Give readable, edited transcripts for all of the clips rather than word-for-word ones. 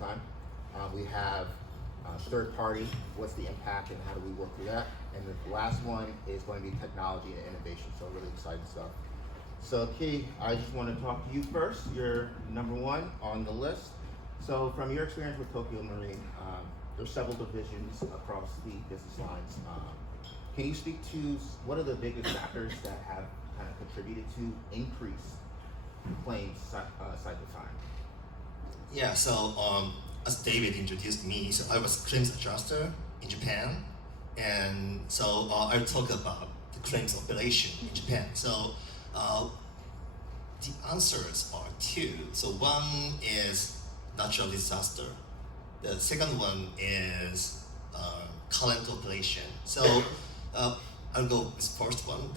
time. We have third party, what's the impact and how do we work through that? And the last one is going to be technology and innovation, so really exciting stuff. So Key, I just want to talk to you first. You're number one on the list. So from your experience with Tokyo Marine, there's several divisions across the business lines. Can you speak to what are the biggest factors that have kind of contributed to increased claims cycle time? Yeah, so as David introduced me, so I was claims adjuster in Japan, and so I'll talk about the claims operation in Japan. So the answers are two. So one is natural disaster. The second one is current operation. So I'll go with the first one.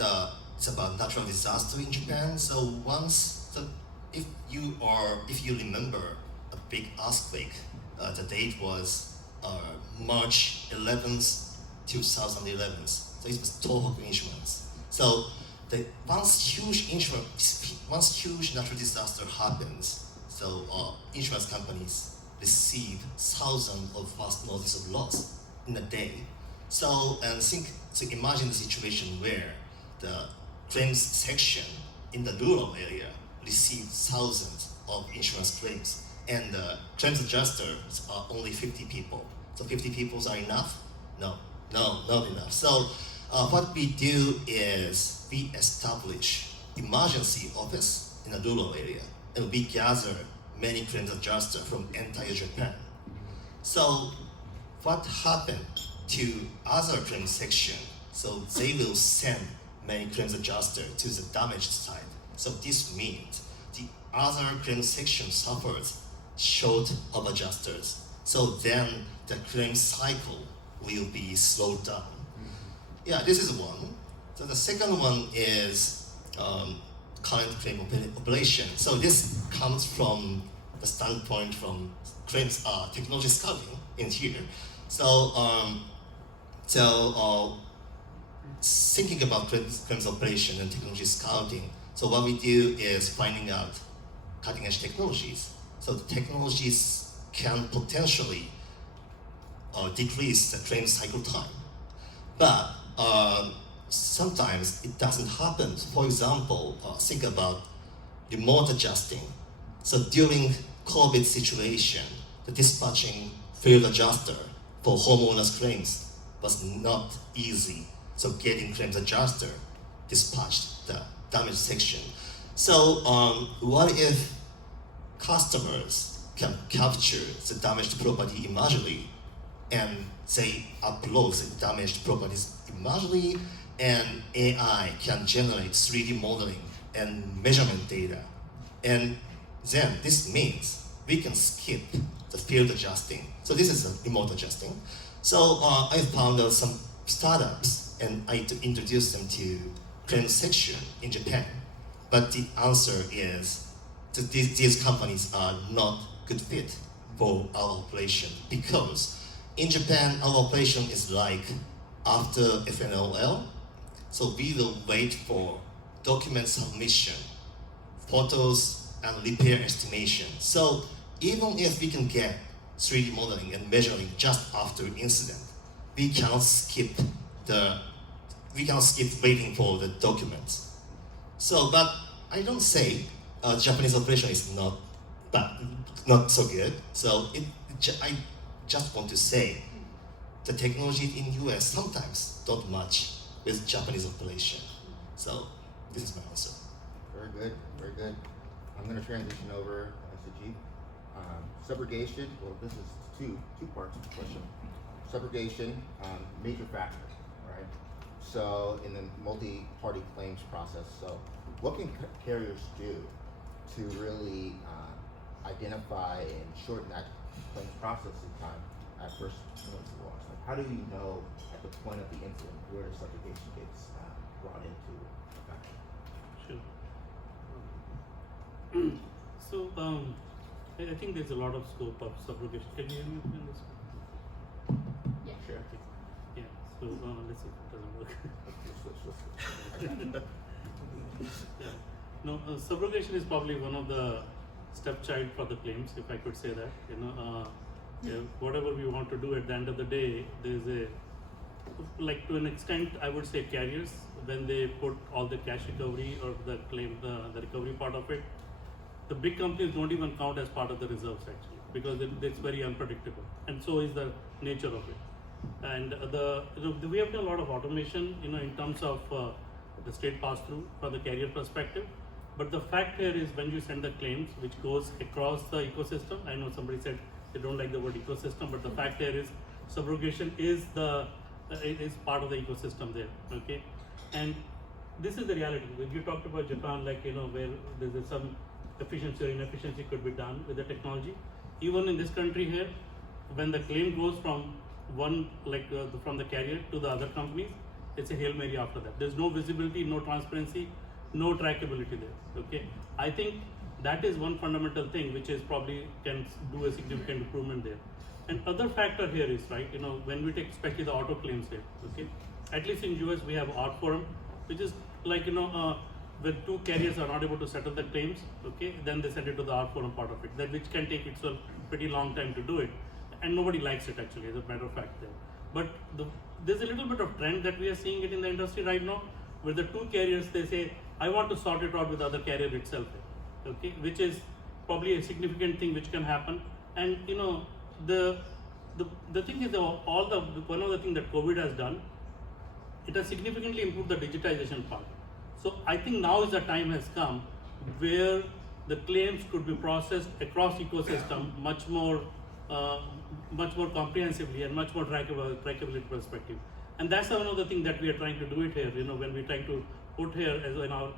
It's about natural disaster in Japan. So if you remember a big earthquake, the date was March 11th, 2011. So it was Tohoku Insurance. So once huge natural disaster happens, so insurance companies receive thousands of fast notice of loss in a day. So imagine the situation where the claims section in the rural area receives thousands of insurance claims, and the claims adjusters are only 50 people. So 50 people are enough? No, not enough. So what we do is we establish emergency office in a rural area, and we gather many claims adjusters from entire Japan. So what happened to other claims section? So they will send many claims adjusters to the damaged side. So this means the other claims section suffers short of adjusters. So then the claim cycle will be slowed down. Yeah, this is one. So the second one is current claim operation. So this comes from the standpoint from claims technology scouting in here. So thinking about claims operation and technology scouting, so what we do is finding out cutting edge technologies. So the technologies can potentially decrease the claim cycle time. But sometimes it doesn't happen. For example, think about remote adjusting. So during COVID situation, the dispatching field adjuster for homeowners claims was not easy. So getting claims adjuster dispatched the damage section. So what if customers can capture the damaged property immediately, and they upload the damaged properties immediately, and AI can generate 3D modeling and measurement data. And then this means we can skip the field adjusting. So this is a remote adjusting. So I found out some startups, and I introduced them to claims section in Japan. But the answer is that these companies are not good fit for our operation, because in Japan, our operation is like after FNOL. So we will wait for document submission, photos, and repair estimation. So even if we can get 3D modeling and measuring just after incident, we cannot skip waiting for the documents. So, but I don't say Japanese operation is not so good. So I just want to say the technology in US sometimes don't match with Japanese operation. So this is my answer. Very good, very good. I'm going to transition over to G. Subrogation, well, this is two parts of the question. Subrogation, major factor, right? So in the multi-party claims process, so what can carriers do to really identify and shorten that claims processing time at first notice of loss? Like, how do you know at the point of the incident where the subrogation gets brought into effect? Sure. So I think there's a lot of scope of subrogation. Can you hear me on this? Yeah, sure. Yeah. So let's see if it doesn't work. Yeah. No, subrogation is probably one of the stepchild for the claims, if I could say that. Yeah, whatever we want to do at the end of the day, there's a, like to an extent, I would say carriers, when they put all the cash recovery or the claim, the recovery part of it, the big companies don't even count as part of the reserves actually, because it's very unpredictable, and so is the nature of it. And we have done a lot of automation, in terms of the state pass-through from the carrier perspective. But the fact here is when you send the claims, which goes across the ecosystem. I know somebody said they don't like the word ecosystem, but the fact here is subrogation is part of the ecosystem there. Okay, and this is the reality. When you talked about Japan, like where there's some efficiency or inefficiency could be done with the technology. Even in this country here, when the claim goes from one, from the carrier to the other companies, it's a Hail Mary after that. There's no visibility, no transparency, no trackability there. Okay, I think that is one fundamental thing which is probably can do a significant improvement there. And other factor here is, right, when we take especially the auto claims here, okay, at least in US we have art forum, which is like, when two carriers are not able to settle the claims, okay, then they send it to the art forum part of it, that which can take itself pretty long time to do it, and nobody likes it actually, as a matter of fact there. But there's a little bit of trend that we are seeing it in the industry right now, where the two carriers, they say, I want to sort it out with the other carrier itself, okay, which is probably a significant thing which can happen. And the thing is, one of the things that COVID has done, it has significantly improved the digitization part. So I think now is the time has come where the claims could be processed across ecosystem much more comprehensively and much more trackability perspective. And that's one of the things that we are trying to do it here. When we're trying to put here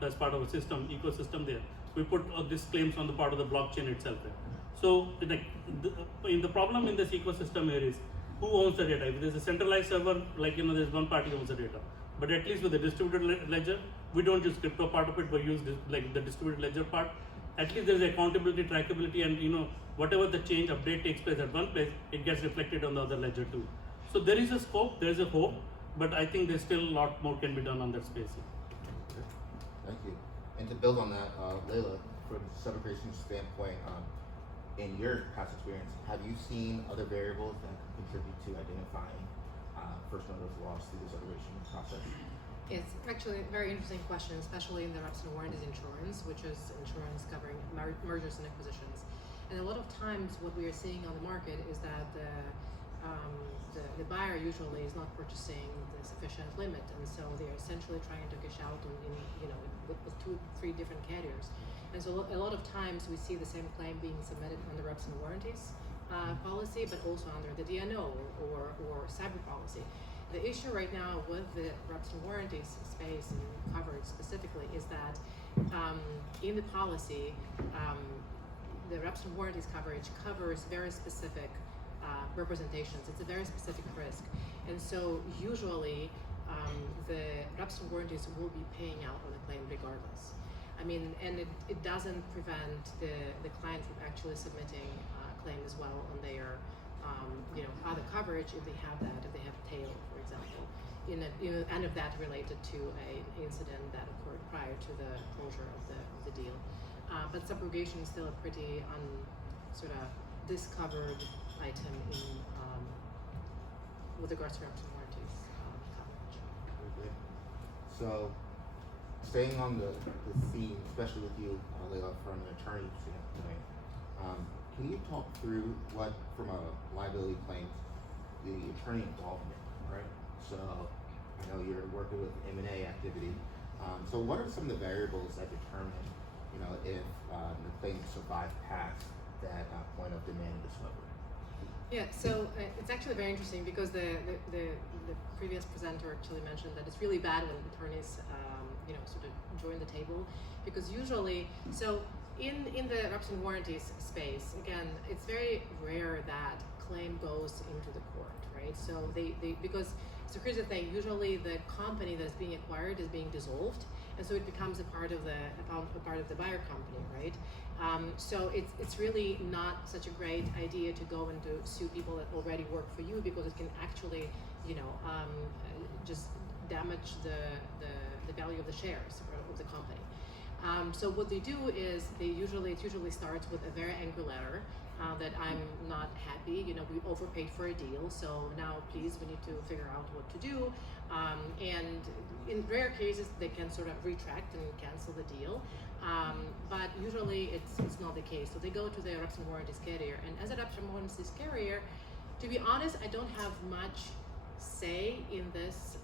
as part of a system ecosystem there, we put these claims on the part of the blockchain itself there. So the problem in this ecosystem here is who owns the data. If there's a centralized server, there's one party owns the data. But at least with the distributed ledger, we don't use crypto part of it, but use the distributed ledger part. At least there's accountability, trackability, and whatever the change update takes place at one place, it gets reflected on the other ledger too. So there is a scope, there is a hope, but I think there's still a lot more can be done on that space. Okay. Thank you. And to build on that, Leila, from a subrogation standpoint, in your past experience, have you seen other variables that can contribute to identifying first notice of loss through the subrogation process? It's actually a very interesting question, especially in the reps and warranties insurance, which is insurance covering mergers and acquisitions. And a lot of times what we are seeing on the market is that the buyer usually is not purchasing the sufficient limit, and so they're essentially trying to cash out with 2-3 different carriers. And so a lot of times we see the same claim being submitted under reps and warranties policy, but also under the DNO or cyber policy. The issue right now with the reps and warranties space and coverage specifically is that in the policy, the reps and warranties coverage covers very specific representations. It's a very specific risk, and so usually the reps and warranties will be paying out on the claim regardless. I mean, and it doesn't prevent the client from actually submitting a claim as well on their other coverage if they have that, if they have tail, for example, and if that related to an incident that occurred prior to the closure of the deal. But subrogation is still a pretty sort of discovered item with regards to reps and warranties coverage. Very good. So, staying on the theme, especially with you, Leila, from an attorney standpoint, can you talk through what, from a liability claims, the attorney involvement, right? So, I know you're working with M&A activity. So, what are some of the variables that determine, if the claim survives past that point of demand and discovery? Yeah, so it's actually very interesting because the previous presenter actually mentioned that it's really bad when attorneys, sort of join the table, because usually, so in the reps and warranties space, again, it's very rare that claim goes into the court, right? So so here's the thing, usually the company that's being acquired is being dissolved, and so it becomes a part of the buyer company, right? So it's really not such a great idea to go and to sue people that already work for you, because it can actually, just damage the value of the shares of the company. So what they do is it usually starts with a very angry letter that I'm not happy. We overpaid for a deal, so now please we need to figure out what to do. And in rare cases they can sort of retract and cancel the deal. But usually it's not the case. So they go to the reps and warranties carrier, and as a reps and warranties carrier, to be honest, I don't have much say in this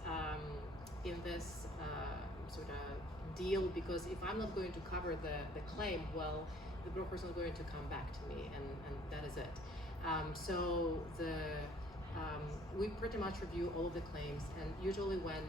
sort of deal, because if I'm not going to cover the claim, well, the broker's not going to come back to me, and that is it. So we pretty much review all of the claims, and usually when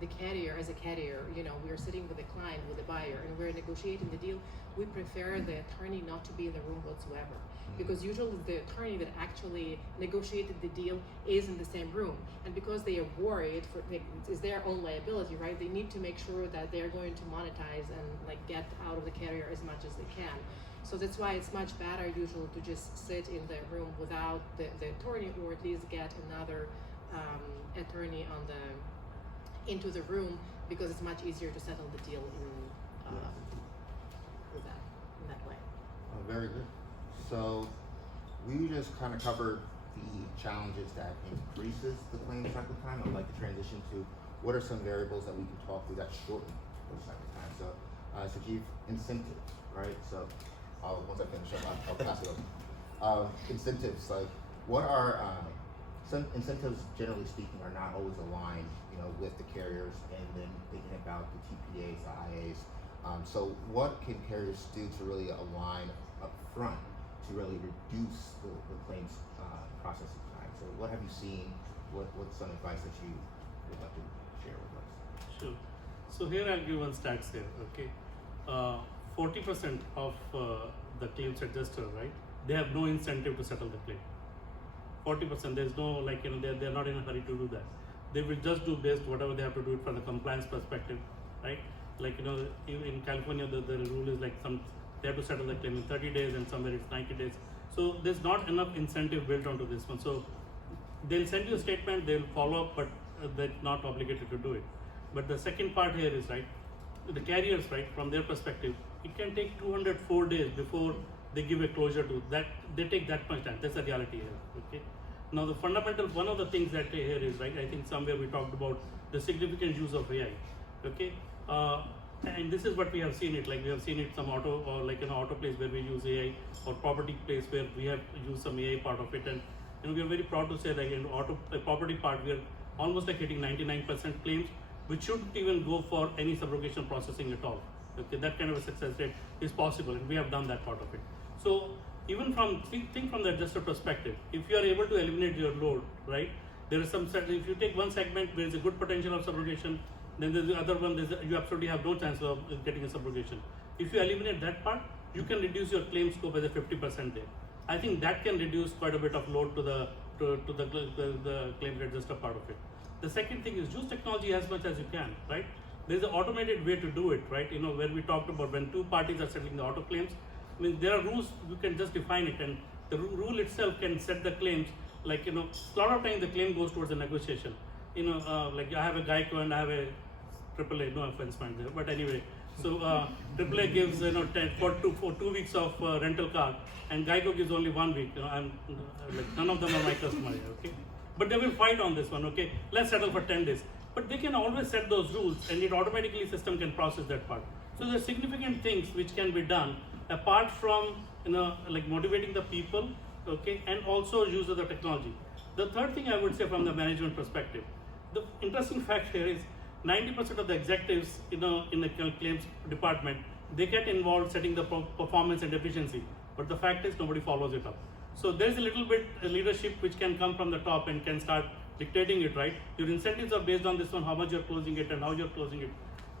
the carrier, as a carrier, we are sitting with the client, with the buyer, and we're negotiating the deal, we prefer the attorney not to be in the room whatsoever. Because usually the attorney that actually negotiated the deal is in the same room, and because they are worried for it's their own liability, right? They need to make sure that they're going to monetize and get out of the carrier as much as they can. So that's why it's much better usually to just sit in the room without the attorney, or at least get another attorney into the room, because it's much easier to settle the deal in that way. Very good. So we just kind of covered the challenges that increases the claim cycle time. I'd like to transition to what are some variables that we can talk through that shorten the cycle time. So, Sajeev, incentives, right? So, once I finish up, I'll pass it over. Incentives, like what are some incentives? Generally speaking, are not always aligned, with the carriers, and then thinking about the TPAs, the IAs. So, what can carriers do to really align up front to really reduce the claims processing time? So what have you seen? What's some advice that you would like to share with us? Sure. So here I'll give one stats here, okay? 40% of the claims adjuster, right? They have no incentive to settle the claim. 40%, there's no, they're not in a hurry to do that. They will just do based whatever they have to do it from the compliance perspective, right? In California, the rule is they have to settle the claim in 30 days, and somewhere it's 90 days. So there's not enough incentive built onto this one. So they'll send you a statement, they'll follow up, but they're not obligated to do it. But the second part here is, right, the carriers, right, from their perspective, it can take 204 days before they give a closure to that. They take that much time. That's the reality here, okay? Now the fundamental, one of the things that here is, right, I think somewhere we talked about the significant use of AI, okay? And this is what we have seen it, we have seen it some auto, or auto place where we use AI, or property place where we have used some AI part of it, and we are very proud to say that in the property part we are almost hitting 99% claims, which shouldn't even go for any subrogation processing at all. Okay, that kind of a success rate is possible, and we have done that part of it. So even think from the adjuster perspective, if you are able to eliminate your load, right, there is if you take one segment where there is a good potential of subrogation, then there's the other one, you absolutely have no chance of getting a subrogation. If you eliminate that part, you can reduce your claim scope as a 50% there. I think that can reduce quite a bit of load to the claim adjuster part of it. The second thing is use technology as much as you can, right? There's an automated way to do it, right? Where we talked about when two parties are settling the auto claims, there are rules, you can just define it, and the rule itself can set the claims. A lot of times the claim goes towards a negotiation. I have a Geico and I have a AAA, no offense meant there, but anyway. So AAA gives for 2 weeks of rental car, and Geico gives only 1 week. None of them are my customer here, okay? But they will fight on this one, okay? Let's settle for 10 days. But they can always set those rules, and it automatically system can process that part. So there are significant things which can be done apart from motivating the people, okay, and also use of the technology. The third thing I would say from the management perspective, the interesting fact here is 90% of the executives in the claims department, they get involved setting the performance and efficiency, but the fact is nobody follows it up. So there's a little bit leadership which can come from the top and can start dictating it, right? Your incentives are based on this one, how much you're closing it and how you're closing it.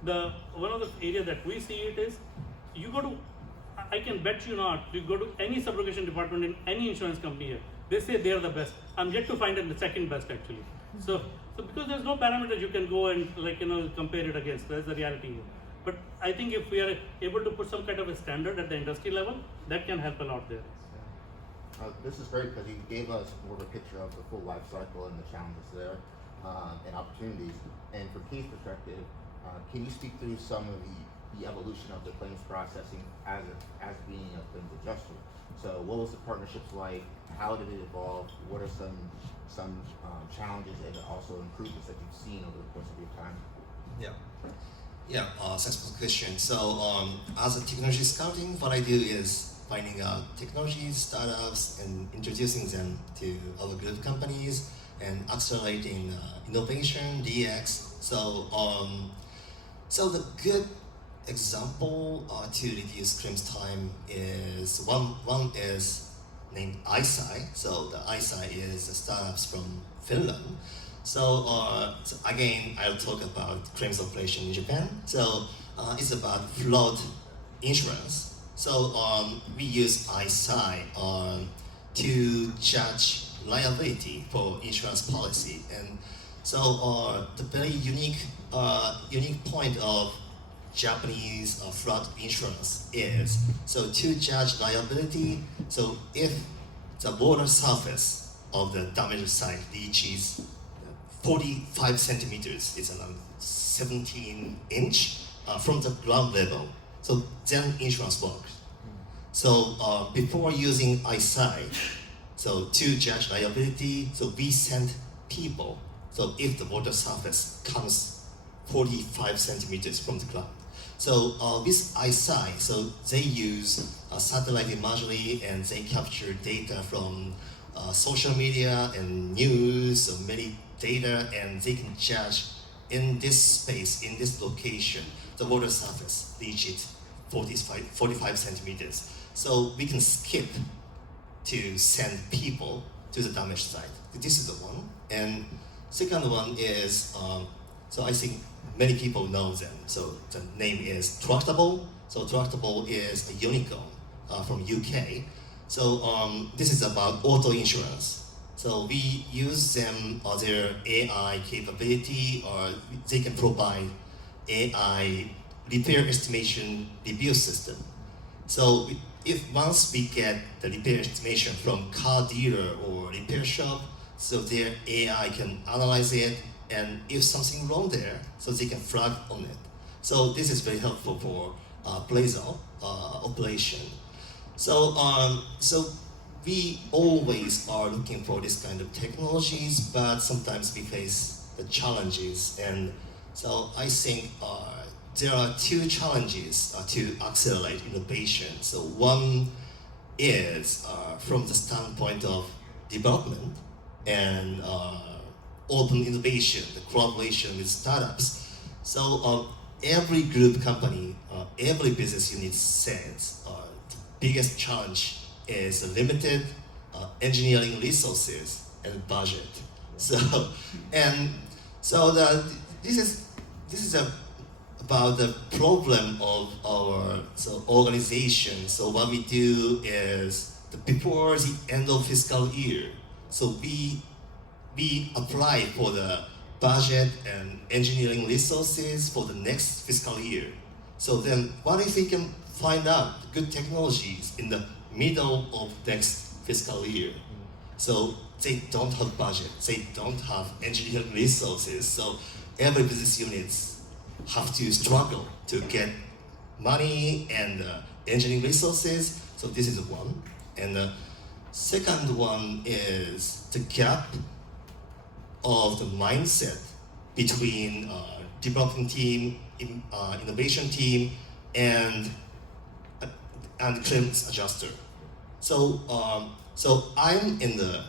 One of the area that we see it is, you go to, I can bet you not, you go to any subrogation department in any insurance company here, they say they are the best. I'm yet to find it the second best actually. So because there's no parameters you can go and compare it against, that's the reality here. But I think if we are able to put some kind of a standard at the industry level, that can help a lot there. This is great because you gave us more of a picture of the full life cycle and the challenges there and opportunities. And from Keith's perspective, can you speak through some of the the evolution of the claims processing as being a claims adjuster. So what was the partnerships like? How did it evolve? What are some challenges and also improvements that you've seen over the course of your time? Yeah. Yeah, thanks for the question. So, as a technology scouting, what I do is finding out technology startups and introducing them to our group companies and accelerating innovation, DX. So the good example to reduce claims time is one is named ISI. So the ISI is a startups from Finland. So again, I'll talk about claims operation in Japan. So it's about flood insurance. So we use ISI to judge liability for insurance policy, and so the very unique point of Japanese flood insurance is so to judge liability. So if the water surface of the damaged site reaches 45 centimeters, it's around 17 inch from the ground level, so then insurance works. So before using ISI, so to judge liability, so we send people. So if the water surface comes 45 centimeters from the ground, so with ISI, so they use satellite imagery and they capture data from social media and news, so many data, and they can judge in this space, in this location, the water surface reaches 45 centimeters. So we can skip to send people to the damaged site. This is the one. And second one is, so I think many people know them. So the name is Tractable. So Tractable is a unicorn from UK. So this is about auto insurance. So we use them or their AI capability, or they can provide AI repair estimation review system. So if once we get the repair estimation from car dealer or repair shop, so their AI can analyze it, and if something wrong there, so they can flag on it. So this is very helpful for appraisal operation. So we always are looking for this kind of technologies, but sometimes we face the challenges. And so I think there are two challenges to accelerate innovation. So one is from the standpoint of development and open innovation, the collaboration with startups. So every group company, every business unit says the biggest challenge is limited engineering resources and budget. So this is about the problem of our organization. So what we do is before the end of fiscal year, so we apply for the budget and engineering resources for the next fiscal year. So then what if we can find out good technologies in the middle of next fiscal year? So they don't have budget, they don't have engineering resources. So every business units have to struggle to get money and engineering resources. So this is one. And the second one is the gap of the mindset between developing team, innovation team, and claims adjuster. So I'm in the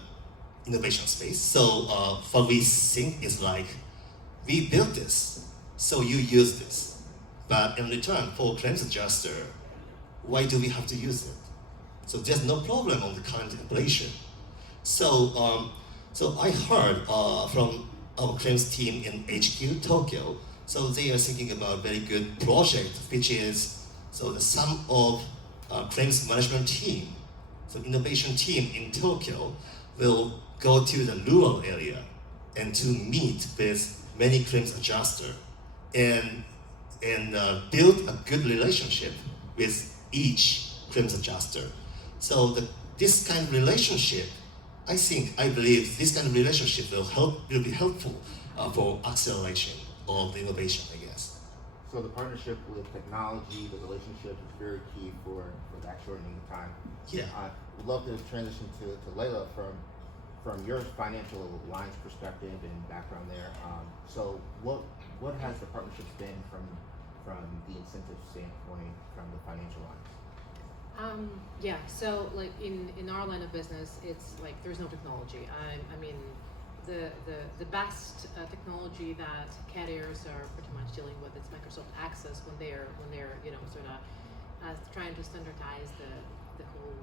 innovation space. So what we think is like, we built this, so you use this. But in return, for claims adjuster, why do we have to use it? So there's no problem on the current operation. So I heard from our claims team in HQ Tokyo. So they are thinking about a very good project, which is so the sum of claims management team, so innovation team in Tokyo will go to the rural area and to meet with many claims adjuster and build a good relationship with each claims adjuster. So this kind of relationship, I believe this kind of relationship will be helpful for acceleration of the innovation, I guess. So the partnership with technology, the relationship is very key for that shortening of time. Yeah. I would love to transition to Layla from your financial lines perspective and background there. So what has the partnerships been from the incentive standpoint from the financial lines? Yeah, so like in our line of business, it's like there's no technology. I mean, the best technology that carriers are pretty much dealing with is Microsoft Access when they're sort of trying to standardize the whole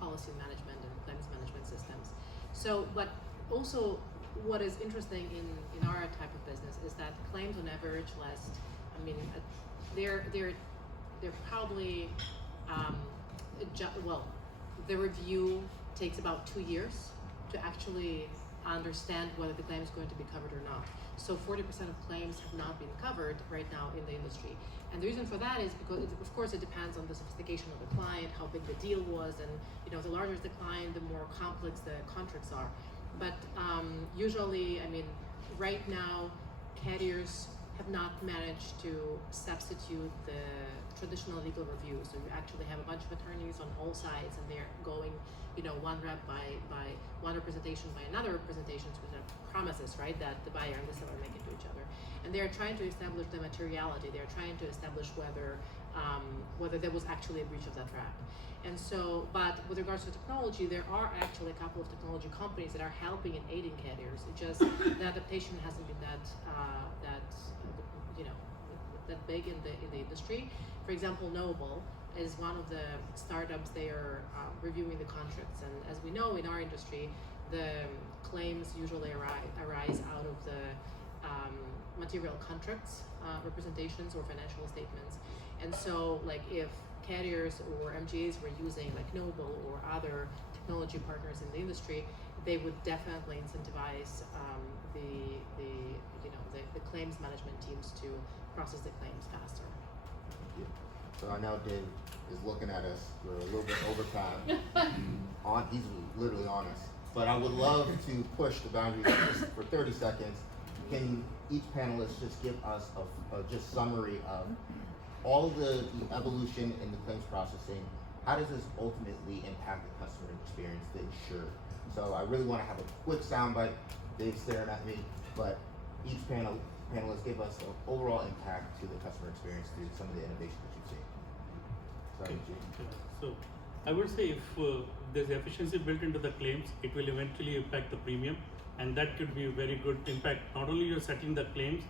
policy management and claims management systems. So, but also what is interesting in our type of business is that claims on average last. I mean, they're probably the review takes about 2 years to actually understand whether the claim is going to be covered or not. So 40% of claims have not been covered right now in the industry. And the reason for that is because, of course, it depends on the sophistication of the client, how big the deal was, and the larger the client, the more complex the contracts are. But usually, I mean, right now, carriers have not managed to substitute the traditional legal review. So you actually have a bunch of attorneys on all sides, and they're going, one rep by one representation by another representation, which are promises, right, that the buyer and the seller make it to each other. And they're trying to establish the materiality. They're trying to establish whether there was actually a breach of that rep. And so, but with regards to technology, there are actually a couple of technology companies that are helping and aiding carriers. It's just the adaptation hasn't been that big in the industry. For example, Knowable is one of the startups. They are reviewing the contracts, and as we know in our industry, the claims usually arise out of the material contracts, representations, or financial statements. And so, like if carriers or MGAs were using like Knowable or other technology partners in the industry, they would definitely incentivize the claims management teams to process the claims faster. Thank you. So I know Dave is looking at us. We're a little bit over time. He's literally on us. But I would love to push the boundaries just for 30 seconds. Can each panelist just give us a just summary of all the evolution in the claims processing? How does this ultimately impact the customer experience, the insured? So I really want to have a quick soundbite. Dave's staring at me, but each panelist give us an overall impact to the customer experience through some of the innovation that you've seen. Sorry, G. So I would say if there's efficiency built into the claims, it will eventually impact the premium, and that could be a very good impact. Not only you're settling the claims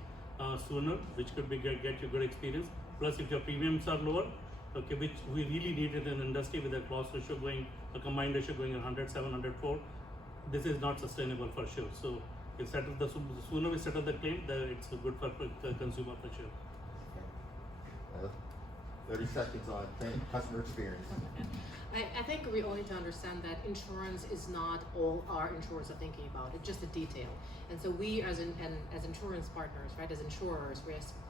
sooner, which could be get you good experience, plus if your premiums are lower, okay, which we really need in an industry with a loss ratio a combined ratio going 107, 104, this is not sustainable for sure. So if the sooner we settle the claim, it's good for the consumer for sure. Okay. 30 seconds on customer experience. I think we all need to understand that insurance is not all our insurers are thinking about. It's just a detail. And so we as insurance partners, right, as insurers,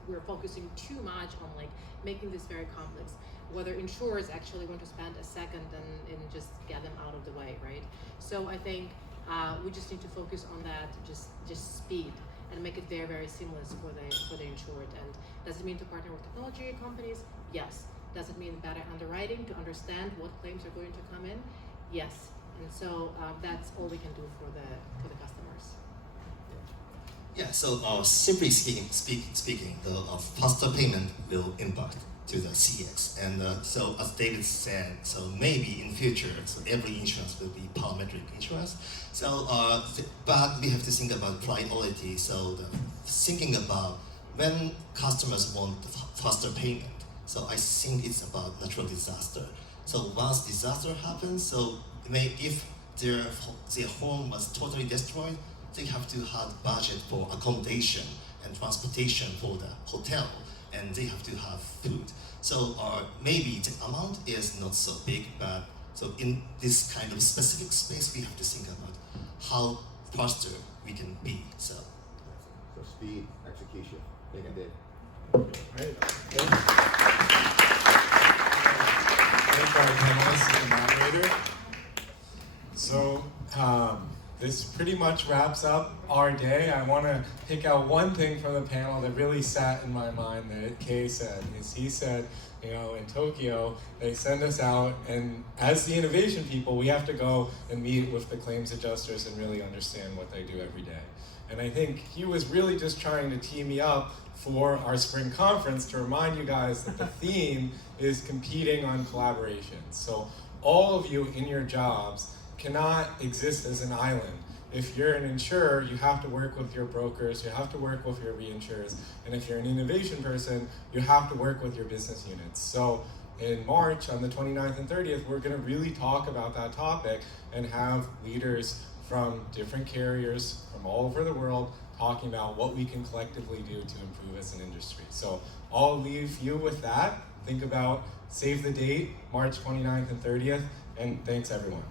we're focusing too much on like making this very complex. Whether insurers actually want to spend a second and just get them out of the way, right? So I think we just need to focus on that, just speed, and make it very, very seamless for the insured. And does it mean to partner with technology companies? Yes. Does it mean better underwriting to understand what claims are going to come in? Yes. And so that's all we can do for the customers. Yeah. So simply speaking, the faster payment will impact to the CX, and so as David said, so maybe in future, so every insurance will be parametric insurance. So, but we have to think about priority. So thinking about when customers want faster payment. So I think it's about natural disaster. So once disaster happens, so if their home was totally destroyed, they have to have budget for accommodation and transportation for the hotel, and they have to have food. So maybe the amount is not so big, but so in this kind of specific space, we have to think about how faster we can be. So speed, execution. Think I did. Great. Thank our panelists and moderator. So this pretty much wraps up our day. I want to pick out one thing from the panel that really sat in my mind that Kay said. Is he said, you know, in Tokyo, they send us out, and as the innovation people, we have to go and meet with the claims adjusters and really understand what they do every day. And I think he was really just trying to tee me up for our spring conference to remind you guys that the theme is competing on collaboration. So all of you in your jobs cannot exist as an island. If you're an insurer, you have to work with your brokers, you have to work with your reinsurers, and if you're an innovation person, you have to work with your business units. So in March, on the 29th and 30th, we're gonna really talk about that topic and have leaders from different carriers from all over the world talking about what we can collectively do to improve as an industry. So I'll leave you with that. Think about, save the date, March 29th and 30th, and thanks everyone.